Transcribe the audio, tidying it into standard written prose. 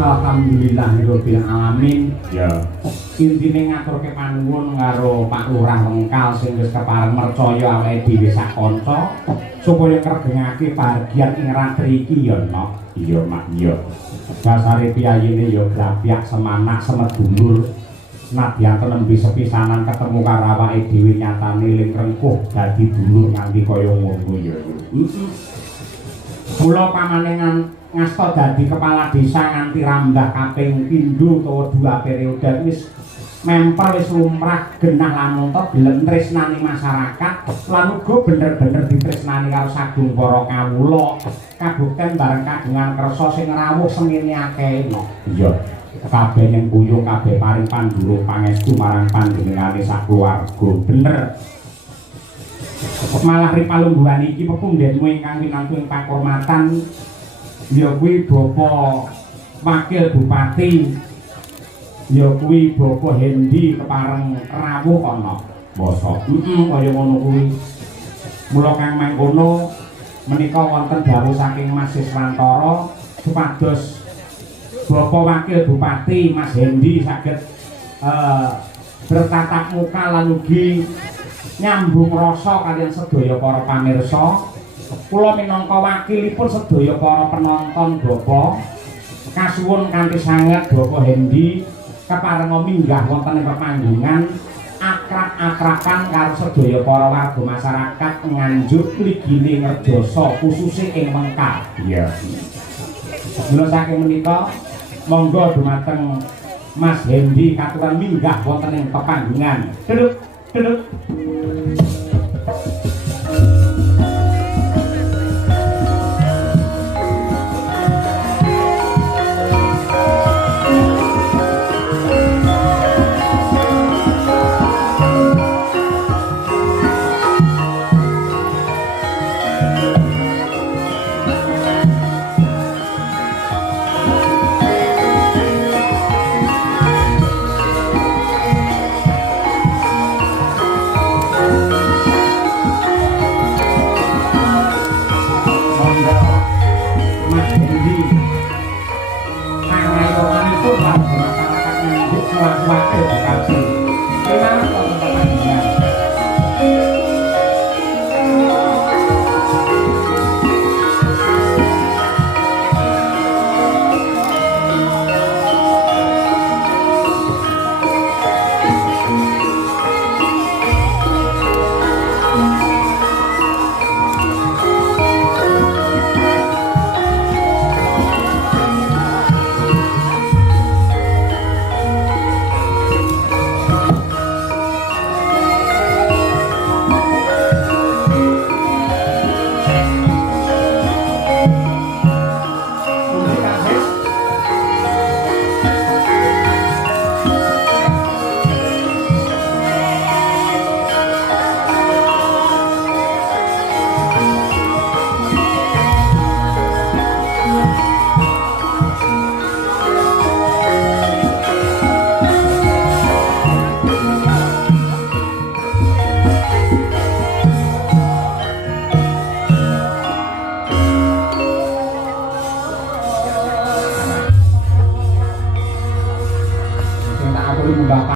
Alhamdulillahirabbil alamin. Ya. Intine ngaturke panuwun karo Pak Lurah Wengkal sing wis kepareng mercaya awake dhewe sak kanca supaya kregengake bahagian ing ratri iki ya, Nok. Iya, Mak, iya. Dasare piyayine ya grapyak semanak semedulur. Nadyan tenembe sepisanan ketemu karo awake dhewe nyatane ling rengkuh dadi dulur nganti kaya ngono ya. Mula pamanengan ngasta dadi kepala desa nganti rambah kaping pindho utawa 2 periode wis mempel wis lumrah genah lamun to gelem tresnani masyarakat lan uga bener-bener ditresnani karo sagung para kawula kabukten bareng kagungan kersa sing rawuh semene akeh. Iya. Kabeh ning buyung kabeh paring pandhurung pangestu marang panjenengane sakeluarga. Bener. Malah ripalungguhan iki pepundhenmu ingkang winangku ing pakurmatan ya kuwi Bapak Wakil Bupati, ya kuwi Bapak Hendi kepareng rawuh ana. Mosok. Kaya ngono kuwi. Mula kang mangkono menika wonten dawuh saking Mas Siswantara supados Bapak Wakil Bupati Mas Hendi saged bertatap muka lan ugi nyambung rasa kaliyan sedaya para pamirsa. Kula minangka wakilipun sedaya para penonton Bapak kasuwun kanthi sanget Bapak Hendi keparenga minggah wonten ing pepanggungan akrab-akraban karo sedaya para warga masyarakat Nganjuk mligine Ngerjoso khususe ing Mengkal. Iya. Mula saking menika monggo dumateng Mas Hendi katuran minggah wonten ing pepanggungan. Duduk, duduk. Wakil